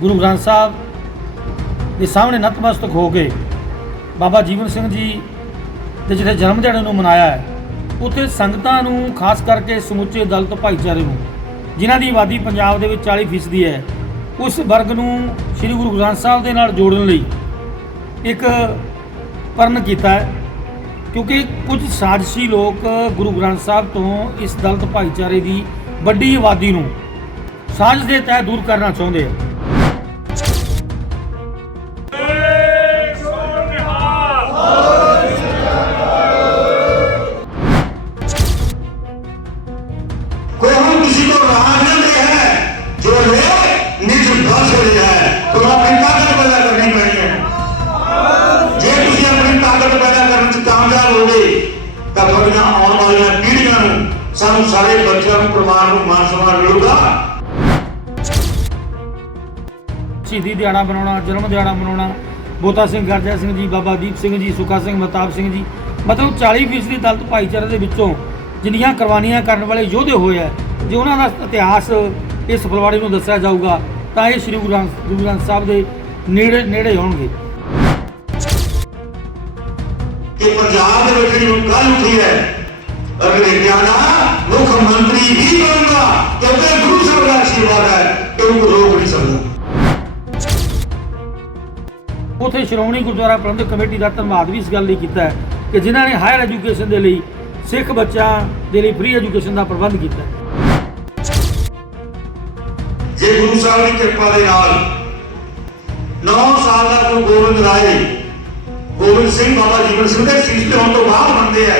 ਗੁਰੂ ਗ੍ਰੰਥ ਸਾਹਿਬ ਦੇ ਸਾਹਮਣੇ ਨਤਮਸਤਕ ਹੋ ਕੇ ਬਾਬਾ ਜੀਵਨ ਸਿੰਘ ਜੀ ਦੇ ਜਿੱਥੇ ਜਨਮ ਦਿਹਾੜੇ ਨੂੰ ਮਨਾਇਆ ਹੈ, ਉੱਥੇ ਸੰਗਤਾਂ ਨੂੰ ਖਾਸ ਕਰਕੇ ਸਮੁੱਚੇ ਦਲਤ ਭਾਈਚਾਰੇ ਨੂੰ, ਜਿਨ੍ਹਾਂ ਦੀ ਆਬਾਦੀ ਪੰਜਾਬ ਦੇ ਵਿੱਚ 40% ਫੀਸਦੀ ਹੈ, ਉਸ ਵਰਗ ਨੂੰ ਸ੍ਰੀ ਗੁਰੂ ਗ੍ਰੰਥ ਸਾਹਿਬ ਦੇ ਨਾਲ ਜੋੜਨ ਲਈ ਇੱਕ ਪਰਨ ਕੀਤਾ ਹੈ, ਕਿਉਂਕਿ ਕੁਝ ਸਾਜ਼ਿਸ਼ੀ ਲੋਕ ਗੁਰੂ ਗ੍ਰੰਥ ਸਾਹਿਬ ਤੋਂ ਇਸ ਦਲਤ ਭਾਈਚਾਰੇ ਦੀ ਵੱਡੀ ਆਬਾਦੀ ਨੂੰ ਸਾਜ਼ਿਸ਼ ਦੇ ਤਹਿਤ ਦੂਰ ਕਰਨਾ ਚਾਹੁੰਦੇ ਆ। ਕਰਨ ਚ ਕਾਮਯਾਬ ਹੋਗੇ ਤਾਂ ਤੁਹਾਡੀਆਂ ਆਉਣ ਵਾਲੀਆਂ ਪੀੜ੍ਹੀਆਂ ਨੂੰ, ਸਾਨੂੰ ਸਾਰੇ ਬੱਚਿਆਂ ਨੂੰ, ਪਰਿਵਾਰ ਨੂੰ ਮਾਨ ਸਨਮਾਨ ਮਿਲੂਗਾ। ਸ਼ਹੀਦੀ ਦਿਹਾੜਾ ਮਨਾਉਣਾ, ਜਨਮ ਦਿਹਾੜਾ ਮਨਾਉਣਾ, ਬੋਤਾ ਸਿੰਘ, ਗਰਜਾ ਸਿੰਘ ਜੀ, ਬਾਬਾ ਦੀਪ ਸਿੰਘ ਜੀ, ਸੁਖਾ ਸਿੰਘ, ਮਤਾਬ ਸਿੰਘ ਜੀ, ਮਤਲਬ 40% ਦਲਤ ਭਾਈਚਾਰੇ ਦੇ ਵਿੱਚੋਂ ਜਿੰਨੀਆਂ ਕੁਰਬਾਨੀਆਂ ਕਰਨ ਵਾਲੇ ਯੋਧੇ ਹੋਏ ਆ, ਜੇ ਉਹਨਾਂ ਦਾ ਇਤਿਹਾਸ ਇਸ ਫਲਵਾੜੇ ਨੂੰ ਦੱਸਿਆ ਜਾਊਗਾ, ਤਾਂ ਇਹ ਸ੍ਰੀ ਗੁਰੂ ਗ੍ਰੰਥ ਗੁਰੂ ਗ੍ਰੰਥ ਸਾਹਿਬ ਦੇ ਨੇੜੇ ਨੇੜੇ ਹੋਣਗੇ ਜਿਹੜੀ ਕੱਲ ਉੱਠੀ ਹੈ। ਅੰਗਰੇਜ਼ਾਂ ਦਾ ਮੁੱਖ ਮੰਤਰੀ ਵੀ ਬਣੂਗਾ ਕਿਉਂਕਿ ਗੁਰੂ ਸਾਹਿਬ ਦਾ ਆਸ਼ੀਰਵਾਦ ਹੈ ਕਿ ਕੋਈ ਰੋਕ ਨਹੀਂ ਸਕਦਾ। ਉਥੇ ਸ਼੍ਰੋਮਣੀ ਗੁਰਦੁਆਰਾ ਪ੍ਰਬੰਧਕ ਕਮੇਟੀ ਦਾ ਧੰਨਵਾਦ ਵੀ ਇਸ ਗੱਲ ਲਈ ਕੀਤਾ ਕਿ ਜਿਨ੍ਹਾਂ ਨੇ ਹਾਇਰ ਐਜੂਕੇਸ਼ਨ ਦੇ ਲਈ ਸਿੱਖ ਬੱਚਿਆਂ ਦੇ ਲਈ ਫ੍ਰੀ ਐਜੂਕੇਸ਼ਨ ਦਾ ਪ੍ਰਬੰਧ ਕੀਤਾ ਜੇ ਗੁਰੂ ਸਾਹਿਬ ਦੀ ਕਿਰਪਾ ਦੇ ਨਾਲ 9 ਸਾਲ ਦਾ ਗੁਰੂ ਗੋਬਿੰਦ ਰਾਏ ਗੋਬਿੰਦ ਸਿੰਘ ਬਾਬਾ ਜੀਵਨ ਸਿੰਘ ਦੇ ਸੀਸ ਤੇ ਹੋਣ ਤੋਂ ਬਾਅਦ ਬਣਦੇ ਆ।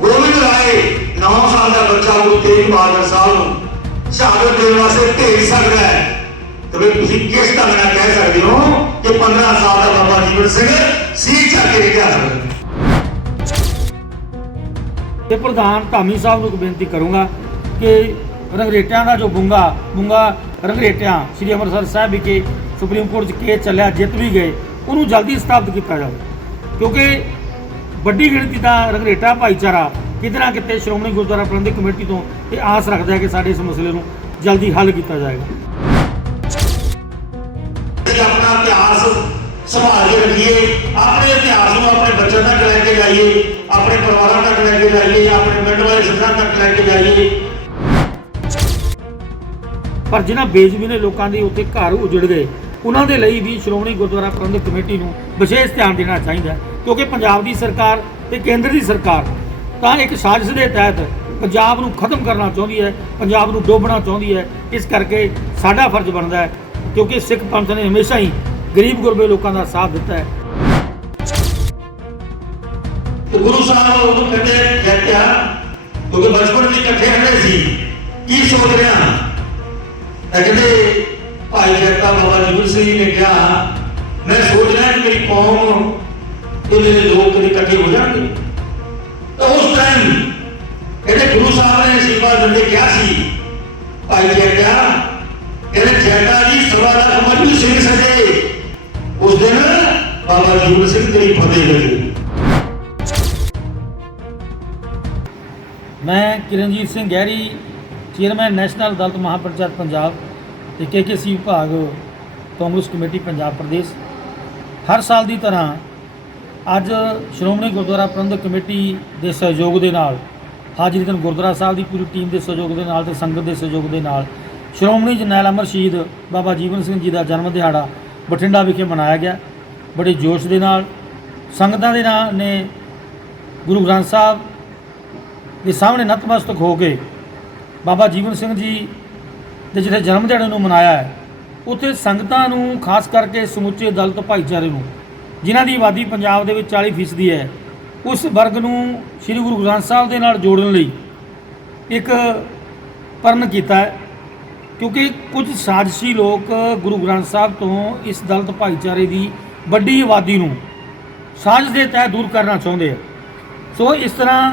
ਗੋਬਿੰਦ ਰਾਏ 9 ਸਾਲ ਦਾ ਬੱਚਾ ਗੁਰੂ ਤੇਗ ਬਹਾਦਰ ਸਾਹਿਬ ਨੂੰ ਸ਼ਹਾਦਤ ਦੇਣ ਵਾਸਤੇ ਭੇਜ ਸਕਦਾ ਹੈ। ਤੇ ਤੁਸੀਂ ਕਿਸ ਢੰਗ ਨਾਲ ਕਹਿ ਸਕਦੇ ਹੋ ਕਿ 15 ਸਾਲ ਦਾ ਬਾਬਾ ਜੀਵਨ ਸਿੰਘ ਸੀਸ ਚੱਕ ਕੇ ਲਿਖਿਆ ਸਕਦਾ ਤੇ ਪ੍ਰਧਾਨ ਧਾਮੀ ਸਾਹਿਬ ਨੂੰ ਬੇਨਤੀ ਕਰੂੰਗਾ ਕਿ ਰੰਗਰੇਟਿਆਂ ਦਾ ਜੋ ਬੁੰਗਾ ਬੁੰਗਾ ਰੰਗਰੇਟਿਆਂ, ਸ੍ਰੀ ਅੰਮ੍ਰਿਤਸਰ ਸਾਹਿਬ ਵਿਖੇ ਸੁਪਰੀਮ ਕੋਰਟ 'ਚ ਕੇਸ ਚੱਲਿਆ, ਜਿੱਤ ਵੀ ਗਏ ਉਹਨੂੰ ਜਲਦੀ ਸਥਾਪਿਤ ਕੀਤਾ ਜਾਵੇ। ਕਿਉਂਕਿ ਵੱਡੀ ਗਿਣਤੀ ਦਾ ਰੰਗਰੇਟਾ ਭਾਈਚਾਰਾ ਨਾ ਕਿਤੇ ਸ਼੍ਰੋਮਣੀ ਗੁਰਦੁਆਰਾ ਪ੍ਰਬੰਧਕ ਕਮੇਟੀ ਤੋਂ ਇਹ ਆਸ ਰੱਖਦਾ ਹੈ ਕਿ ਸਾਡੇ ਇਸ ਮਸਲੇ ਨੂੰ ਜਲਦੀ ਹੱਲ ਕੀਤਾ ਜਾਏਗਾ। ਅਸੀਂ ਆਪਣਾ ਇਤਿਹਾਸ ਸੰਭਾਲ ਕੇ ਰੱਖੀਏ ਆਪਣੇ ਇਤਿਹਾਸ ਨੂੰ ਆਪਣੇ ਬੱਚਿਆਂ ਤੱਕ ਲੈ ਕੇ ਜਾਈਏ ਆਪਣੇ ਪਰਿਵਾਰਾਂ ਤੱਕ ਲੈ ਕੇ ਜਾਈਏ ਆਪਣੇ ਪਿੰਡ ਵਾਲੇ ਸੱਥਾਂ ਤੱਕ ਲੈ ਕੇ ਜਾਈਏ। ਪਰ ਜਿਨ੍ਹਾਂ ਬੇਜ਼ਮੀਨੇ ਲੋਕਾਂ ਦੇ ਉੱਤੇ ਘਰ ਉਜੜ ਗਏ ਉਹਨਾਂ ਦੇ ਲਈ ਵੀ ਸ਼੍ਰੋਮਣੀ ਗੁਰਦੁਆਰਾ ਪ੍ਰਬੰਧਕ ਕਮੇਟੀ ਨੂੰ ਵਿਸ਼ੇਸ਼ ਧਿਆਨ ਦੇਣਾ ਚਾਹੀਦਾ ਕਿਉਂਕਿ ਪੰਜਾਬ ਦੀ ਸਰਕਾਰ ਤੇ ਕੇਂਦਰ ਦੀ ਸਰਕਾਰ ਤਾਂ ਇੱਕ ਸਾਜ਼ਿਸ਼ ਦੇ ਤਹਿਤ ਪੰਜਾਬ ਨੂੰ ਖਤਮ ਕਰਨਾ ਚਾਹੁੰਦੀ ਹੈ, ਪੰਜਾਬ ਨੂੰ ਡੋਬਣਾ ਚਾਹੁੰਦੀ ਹੈ, ਇਸ ਕਰਕੇ ਸਾਡਾ ਫਰਜ਼ ਬਣਦਾ ਹੈ, ਕਿਉਂਕਿ ਸਿੱਖ ਪੰਥ ਨੇ ਹਮੇਸ਼ਾ ਹੀ ਗਰੀਬ ਗੁਰਬੇ ਲੋਕਾਂ ਦਾ ਸਾਥ ਦਿੱਤਾ ਹੈ। ਗੁਰੂ ਸਾਹਿਬ ਉਹਨੂੰ ਕਹਿੰਦੇ ਕਹਿੰਦਿਆ ਕਿਉਂਕਿ ਬਚਪਨ ਵਿੱਚ ਇਕੱਠੇ ਰਹਿੰਦੇ ਸੀ, ਕੀ ਸੋਚ ਰਿਹਾ? ਕਹਿੰਦੇ ਭਾਈ ਜਗਤਾ ਬਾਬਾ ਜੀਵਨ ਸਿੰਘ ਜੀ ਨੇ ਕਿਹਾ, ਮੈਂ ਸੋਚ ਕਿ ਮੇਰੀ ਕੌਮ ਇਹਦੇ ਲੋਕ ਕਦੇ ਇਕੱਠੇ ਹੋ ਜਾਣਗੇ। ਤਾਂ ਉਸ ਟਾਈਮ ਇਹਦੇ ਗੁਰੂ ਸਾਹਿਬ ਨੇ ਅਸ਼ੀਰਵਾਦ ਦਿੰਦੇ ਕਿਹਾ ਸੀ, ਭਾਈ ਜਗਤਾ ਕਹਿੰਦੇ ਜਗਤਾ ਜੀ ਸਵਾ ਦਾ ਮਜੂ ਸਿੰਘ ਸਜੇ। ਉਸ ਦਿਨ ਬਾਬਾ ਜੀਵਨ ਸਿੰਘ ਤੇਰੀ ਫਤਿਹ ਹੋਈ ਮੈਂ ਕਿਰਨਜੀਤ ਸਿੰਘ ਗਹਿਰੀ, ਚੇਅਰਮੈਨ ਨੈਸ਼ਨਲ ਦਲਿਤ ਮਹਾਪੰਚਾਇਤ ਪੰਜਾਬ। ਤੇ ਕੇਕੇਸੀ ਵਿਭਾਗ, ਕਾਂਗਰਸ ਕਮੇਟੀ, ਪੰਜਾਬ ਪ੍ਰਦੇਸ਼। ਹਰ ਸਾਲ ਦੀ ਤਰ੍ਹਾਂ ਅੱਜ ਸ਼੍ਰੋਮਣੀ ਗੁਰਦੁਆਰਾ ਪ੍ਰਬੰਧਕ ਕਮੇਟੀ ਦੇ ਸਹਿਯੋਗ ਦੇ ਨਾਲ ਹਾਜ਼ਰੀ ਦਿਨ ਗੁਰਦੁਆਰਾ ਸਾਹਿਬ ਦੀ ਪੂਰੀ ਟੀਮ ਦੇ ਸਹਿਯੋਗ ਦੇ ਨਾਲ ਤੇ ਸੰਗਤ ਦੇ ਸਹਿਯੋਗ ਦੇ ਨਾਲ ਸ਼੍ਰੋਮਣੀ ਜਰਨੈਲ ਅਮਰ ਸ਼ਹੀਦ ਬਾਬਾ ਜੀਵਨ ਸਿੰਘ ਜੀ ਦਾ ਜਨਮ ਦਿਹਾੜਾ ਬਠਿੰਡਾ ਵਿਖੇ ਮਨਾਇਆ ਗਿਆ। ਬੜੇ ਜੋਸ਼ ਦੇ ਨਾਲ ਸੰਗਤਾਂ ਦੇ ਨਾਲ ਨੇ ਗੁਰੂ ਗ੍ਰੰਥ ਸਾਹਿਬ ਦੇ ਸਾਹਮਣੇ ਨਤਮਸਤਕ ਹੋ ਕੇ ਬਾਬਾ ਜੀਵਨ ਸਿੰਘ ਜੀ ਦੇ ਜਿਹੜੇ ਜਨਮ ਦਿਹਾੜੇ ਨੂੰ ਮਨਾਇਆ ਹੈ, ਉੱਥੇ ਸੰਗਤਾਂ ਨੂੰ ਖਾਸ ਕਰਕੇ ਸਮੁੱਚੇ ਦਲਿਤ ਭਾਈਚਾਰੇ ਨੂੰ, ਜਿਨ੍ਹਾਂ ਦੀ ਆਬਾਦੀ ਪੰਜਾਬ ਦੇ ਵਿੱਚ 40% ਫੀਸਦੀ ਹੈ, ਉਸ ਵਰਗ ਨੂੰ ਸ੍ਰੀ ਗੁਰੂ ਗ੍ਰੰਥ ਸਾਹਿਬ ਦੇ ਨਾਲ ਜੋੜਨ ਲਈ ਇੱਕ ਪਰਨ ਕੀਤਾ ਹੈ, ਕਿਉਂਕਿ ਕੁਝ ਸਾਜ਼ਿਸ਼ੀ ਲੋਕ ਗੁਰੂ ਗ੍ਰੰਥ ਸਾਹਿਬ ਤੋਂ ਇਸ ਦਲਿਤ ਭਾਈਚਾਰੇ ਦੀ ਵੱਡੀ ਆਬਾਦੀ ਨੂੰ ਸਾਜ਼ਿਸ਼ ਦੇ ਤਹਿਤ ਦੂਰ ਕਰਨਾ ਚਾਹੁੰਦੇ ਆ। ਸੋ ਇਸ ਤਰ੍ਹਾਂ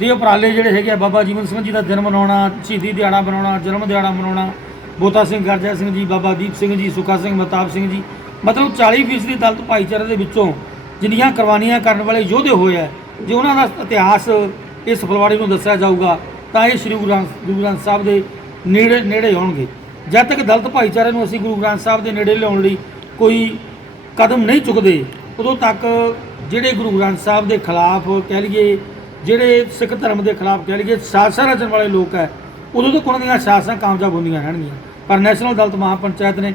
ਦੇ ਉਪਰਾਲੇ ਜਿਹੜੇ ਹੈਗੇ ਆ, ਬਾਬਾ ਜੀਵਨ ਸਿੰਘ ਜੀ ਦਾ ਜਨਮ ਮਨਾਉਣਾ, ਸ਼ਹੀਦੀ ਦਿਹਾੜਾ ਮਨਾਉਣਾ, ਜਨਮ ਦਿਹਾੜਾ ਮਨਾਉਣਾ, ਬੋਤਾ ਸਿੰਘ ਗਰਜਾ ਸਿੰਘ ਜੀ, ਬਾਬਾ ਦੀਪ ਸਿੰਘ ਜੀ, ਸੁਖਾ ਸਿੰਘ, ਮਤਾਬ ਸਿੰਘ ਜੀ, ਮਤਲਬ 40% ਦਲਤ ਭਾਈਚਾਰੇ ਦੇ ਵਿੱਚੋਂ ਜਿੰਨੀਆਂ ਕੁਰਬਾਨੀਆਂ ਕਰਨ ਵਾਲੇ ਯੋਧੇ ਹੋਏ ਆ, ਜੇ ਉਹਨਾਂ ਦਾ ਇਤਿਹਾਸ ਇਸ ਫਲਵਾੜੇ ਨੂੰ ਦੱਸਿਆ ਜਾਊਗਾ, ਤਾਂ ਇਹ ਸ੍ਰੀ ਗੁਰੂ ਗ੍ਰੰਥ ਗੁਰੂ ਗ੍ਰੰਥ ਸਾਹਿਬ ਦੇ ਨੇੜੇ ਨੇੜੇ ਹੋਣਗੇ ਜਦ ਤੱਕ ਦਲਤ ਭਾਈਚਾਰੇ ਨੂੰ ਅਸੀਂ ਗੁਰੂ ਗ੍ਰੰਥ ਸਾਹਿਬ ਦੇ ਨੇੜੇ ਲਿਆਉਣ ਲਈ ਕੋਈ ਕਦਮ ਨਹੀਂ ਚੁੱਕਦੇ, ਉਦੋਂ ਤੱਕ ਜਿਹੜੇ ਗੁਰੂ ਗ੍ਰੰਥ ਸਾਹਿਬ ਦੇ ਖਿਲਾਫ ਕਹਿ ਲਈਏ ਜਿਹੜੇ ਸਿੱਖ ਧਰਮ ਦੇ ਖਿਲਾਫ ਕਹਿ ਲਈਏ ਸਾਜ਼ਿਸ਼ਾਂ ਰਚਣ ਵਾਲੇ ਲੋਕ ਹੈ, ਉਦੋਂ ਤੱਕ ਉਹਨਾਂ ਦੀਆਂ ਸ਼ਾਸਾਂ ਕਾਮਯਾਬ ਹੁੰਦੀਆਂ ਰਹਿਣਗੀਆਂ। ਪਰ ਨੈਸ਼ਨਲ ਦਲਿਤ ਮਹਾਪੰਚਾਇਤ ਨੇ,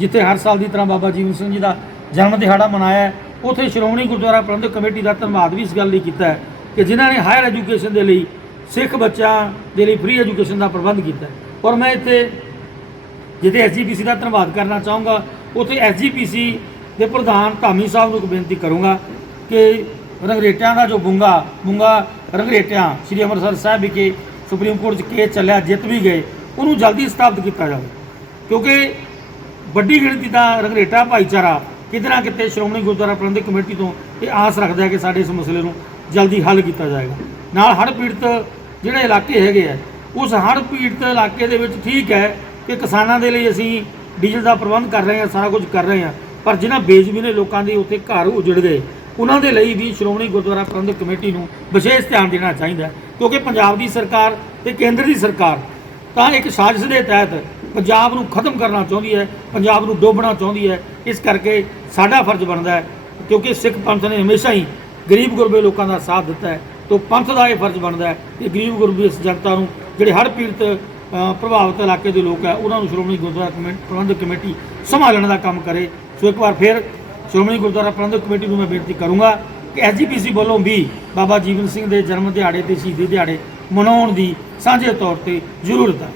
ਜਿੱਥੇ ਹਰ ਸਾਲ ਦੀ ਤਰ੍ਹਾਂ ਬਾਬਾ ਜੀਵਨ ਸਿੰਘ ਜੀ ਦਾ ਜਨਮ ਦਿਹਾੜਾ ਮਨਾਇਆ ਹੈ, ਉੱਥੇ ਸ਼੍ਰੋਮਣੀ ਗੁਰਦੁਆਰਾ ਪ੍ਰਬੰਧਕ ਕਮੇਟੀ ਦਾ ਧੰਨਵਾਦ ਵੀ ਇਸ ਗੱਲ ਲਈ ਕੀਤਾ ਹੈ ਕਿ ਜਿਨ੍ਹਾਂ ਨੇ ਹਾਇਰ ਐਜੂਕੇਸ਼ਨ ਦੇ ਲਈ, ਸਿੱਖ ਬੱਚਿਆਂ ਦੇ ਲਈ ਫ੍ਰੀ ਐਜੂਕੇਸ਼ਨ ਦਾ ਪ੍ਰਬੰਧ ਕੀਤਾ ਔਰ ਮੈਂ ਇੱਥੇ ਜਿੱਥੇ ਐਸਜੀਪੀਸੀ ਦਾ ਧੰਨਵਾਦ ਕਰਨਾ ਚਾਹੂੰਗਾ, ਉੱਥੇ ਐਸਜੀਪੀਸੀ ਦੇ ਪ੍ਰਧਾਨ ਧਾਮੀ ਸਾਹਿਬ ਨੂੰ ਇੱਕ ਬੇਨਤੀ ਕਰੂੰਗਾ ਕਿ ਰੰਗਰੇਟਿਆਂ ਦਾ ਜੋ ਬੁੰਗਾ ਬੁੰਗਾ ਰੰਗਰੇਟਿਆਂ, ਸ੍ਰੀ ਅੰਮ੍ਰਿਤਸਰ ਸਾਹਿਬ ਵਿਖੇ ਸੁਪਰੀਮ ਕੋਰਟ 'ਚ ਕੇਸ ਚੱਲਿਆ, ਜਿੱਤ ਵੀ ਗਏ, ਉਹਨੂੰ ਜਲਦੀ ਸਥਾਪਿਤ ਕੀਤਾ ਜਾਵੇ। ਕਿਉਂਕਿ ਵੱਡੀ ਗਿਣਤੀ ਦਾ ਰੰਗਰੇਟਾ ਭਾਈਚਾਰਾ ਕਿਤੇ ਨਾ ਕਿਤੇ ਸ਼੍ਰੋਮਣੀ ਗੁਰਦੁਆਰਾ ਪ੍ਰਬੰਧਕ ਕਮੇਟੀ ਤੋਂ ਇਹ ਆਸ ਰੱਖਦਾ ਹੈ ਕਿ ਸਾਡੇ ਇਸ ਮਸਲੇ ਨੂੰ ਜਲਦੀ ਹੱਲ ਕੀਤਾ ਜਾਏਗਾ। ਨਾਲ ਹੜ੍ਹ ਪੀੜਤ ਜਿਹੜੇ ਇਲਾਕੇ ਹੈਗੇ ਆ, ਉਸ ਹੜ੍ਹ ਪੀੜਤ ਇਲਾਕੇ ਦੇ ਵਿੱਚ ਠੀਕ ਹੈ ਕਿ ਕਿਸਾਨਾਂ ਦੇ ਲਈ ਅਸੀਂ ਡੀਜ਼ਲ ਦਾ ਪ੍ਰਬੰਧ ਕਰ ਰਹੇ ਹਾਂ, ਸਾਰਾ ਕੁਝ ਕਰ ਰਹੇ ਹਾਂ, ਪਰ ਜਿਨ੍ਹਾਂ ਬੇਜ਼ਮੀਨੇ ਲੋਕਾਂ ਦੇ ਉੱਥੇ ਘਰ ਉਜੜ ਗਏ ਉਹਨਾਂ ਦੇ ਲਈ ਵੀ ਸ਼੍ਰੋਮਣੀ ਗੁਰਦੁਆਰਾ ਪ੍ਰਬੰਧਕ ਕਮੇਟੀ ਨੂੰ ਵਿਸ਼ੇਸ਼ ਧਿਆਨ ਦੇਣਾ ਚਾਹੀਦਾ ਕਿਉਂਕਿ ਪੰਜਾਬ ਦੀ ਸਰਕਾਰ ਤੇ ਕੇਂਦਰ ਦੀ ਸਰਕਾਰ ਤਾਂ ਇੱਕ ਸਾਜ਼ਿਸ਼ ਦੇ ਤਹਿਤ ਪੰਜਾਬ ਨੂੰ ਖਤਮ ਕਰਨਾ ਚਾਹੁੰਦੀ ਹੈ, ਪੰਜਾਬ ਨੂੰ ਡੋਬਣਾ ਚਾਹੁੰਦੀ ਹੈ। ਇਸ ਕਰਕੇ ਸਾਡਾ ਫਰਜ਼ ਬਣਦਾ ਹੈ, ਕਿਉਂਕਿ ਸਿੱਖ ਪੰਥ ਨੇ ਹਮੇਸ਼ਾ ਹੀ ਗਰੀਬ ਗੁਰਬੇ ਲੋਕਾਂ ਦਾ ਸਾਥ ਦਿੱਤਾ ਹੈ। ਤੋਂ ਪੰਥ ਦਾ ਇਹ ਫਰਜ਼ ਬਣਦਾ ਹੈ ਕਿ ਗਰੀਬ ਗੁਰਬੇ ਇਸ ਜਨਤਾ ਨੂੰ, ਜਿਹੜੇ ਹੜ੍ਹ ਪੀੜਤ ਪ੍ਰਭਾਵਿਤ ਇਲਾਕੇ ਦੇ ਲੋਕ ਹੈ, ਉਹਨਾਂ ਨੂੰ ਸ਼੍ਰੋਮਣੀ ਗੁਰਦੁਆਰਾ ਕਮੇ- ਪ੍ਰਬੰਧਕ ਕਮੇਟੀ ਸੰਭਾਲਣ ਦਾ ਕੰਮ ਕਰੇ। ਸੋ ਇੱਕ ਵਾਰ ਫਿਰ ਸ਼੍ਰੋਮਣੀ ਗੁਰਦੁਆਰਾ ਪ੍ਰਬੰਧਕ ਕਮੇਟੀ ਨੂੰ ਮੈਂ ਬੇਨਤੀ ਕਰੂੰਗਾ ਕਿ ਐਸਜੀਪੀਸੀ ਵੱਲੋਂ ਵੀ ਬਾਬਾ ਜੀਵਨ ਸਿੰਘ ਦੇ ਜਨਮ ਦਿਹਾੜੇ ਤੇ ਸ਼ਹੀਦੀ ਦਿਹਾੜੇ ਮਨਾਉਣ ਦੀ ਸਾਂਝੇ ਤੌਰ ਤੇ ਜ਼ਰੂਰਤ ਹੈ।